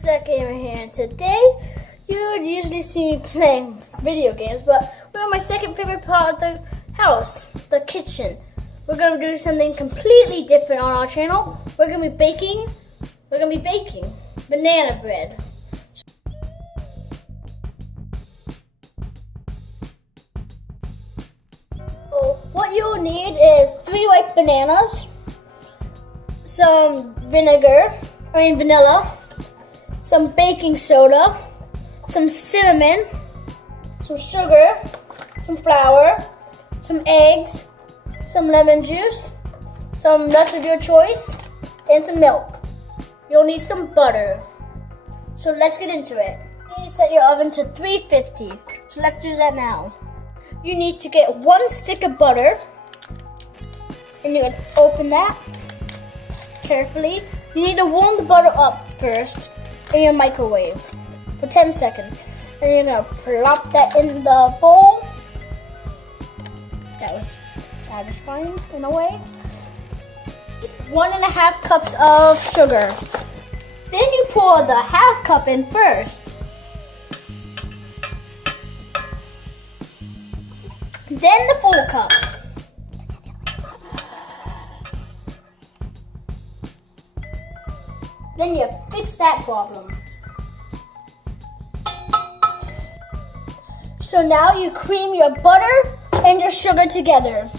Zig-Zach Gamer here, and today you would usually see me playing video games, but we're on my second favorite part of the house, the kitchen. We're going to do something completely different on our channel. We're going to be baking banana bread. So what you'll need is 3 white bananas, some vanilla, some baking soda, some cinnamon, some sugar, some flour, some eggs, some lemon juice, some nuts of your choice, and some milk. You'll need some butter. So let's get into it. You need to set your oven to 350. So let's do that now. You need to get 1 stick of butter, and you're going to open that carefully. You need to warm the butter up first in your microwave for 10 seconds. And you're going to plop that in the bowl. That was satisfying in a way. 1.5 cups of sugar. Then you pour the half cup in first. Then the full cup. Then you fix that problem. So now you cream your butter and your sugar together.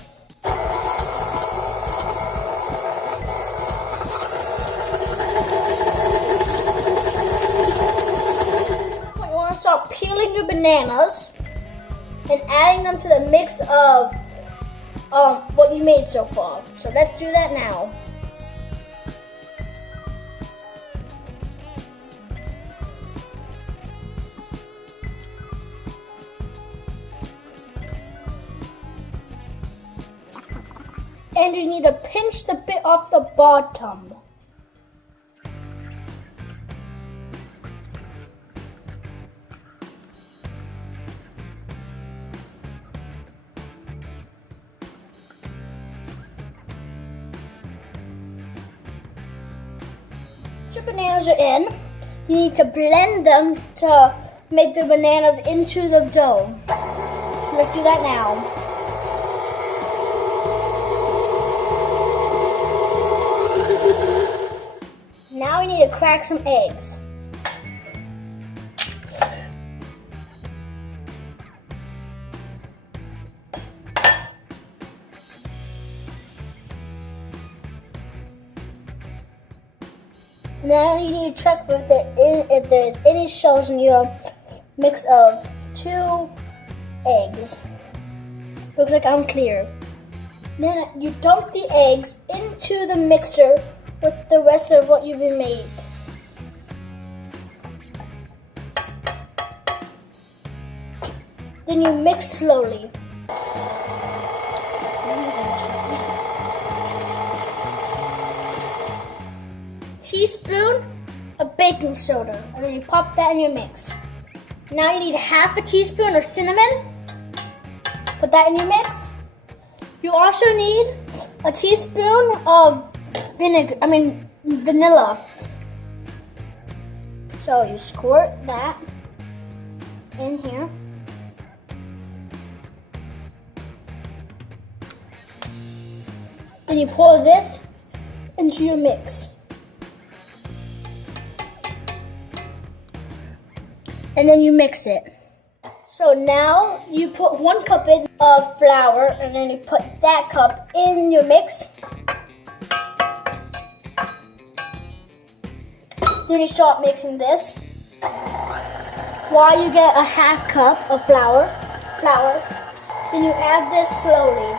You want to start peeling your bananas and adding them to the mix of what you made so far. So let's do that now. And you need to pinch the bit off the bottom. Once your bananas are in, you need to blend them to make the bananas into the dough. So let's do that now. Now we need to crack some eggs. Now you need to check if there's any shells in your mix of 2 eggs. Looks like I'm clear. Then you dump the eggs into the mixer with the rest of what you've made. Then you mix slowly. Teaspoon of baking soda, and then you pop that in your mix. Now you need 1/2 teaspoon of cinnamon. Put that in your mix. You also need a teaspoon of vanilla. So you squirt that in here. Then you pour this into your mix. And then you mix it. So now you put 1 cup in of flour, and then you put that cup in your mix. Then you start mixing this while you get a 1/2 cup of flour. Then you add this slowly.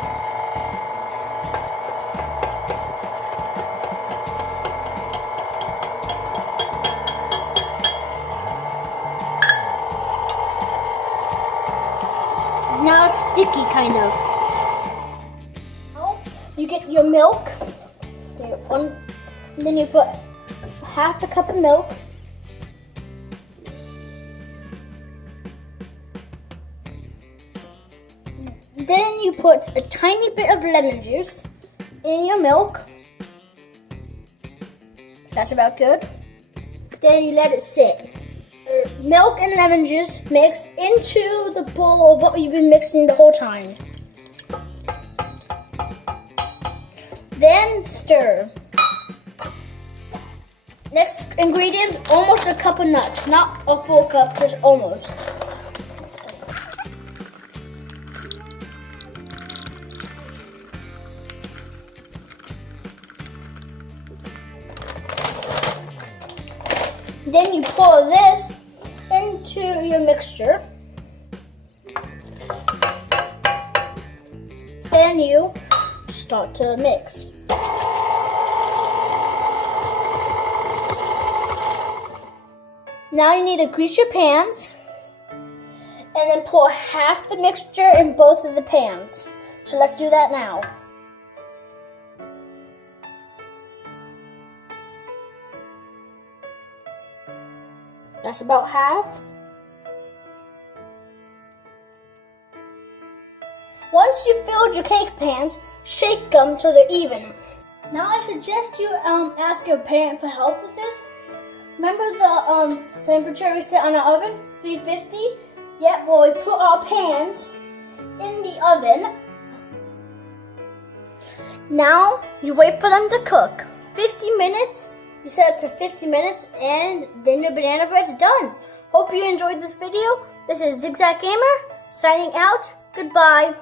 Now it's sticky kind of. Now you get your milk. And then you put 1/2 cup of milk. Then you put a tiny bit of lemon juice in your milk. That's about good. Then you let it sit. Milk and lemon juice mix into the bowl of what you've been mixing the whole time. Then stir. Next ingredient, almost a cup of nuts. Not a full cup, just almost. Then you pour this into your mixture. Then you start to mix. Now you need to grease your pans and then pour half the mixture in both of the pans. So let's do that now. That's about half. Once you've filled your cake pans, shake them till they're even. Now I suggest you ask your parent for help with this. Remember the temperature we set on the oven? 350? Yeah, well, we put our pans in the oven. Now you wait for them to cook. 50 minutes. You set it to 50 minutes and then your banana bread's done. Hope you enjoyed this video. This is Zig-Zach Gamer signing out. Goodbye.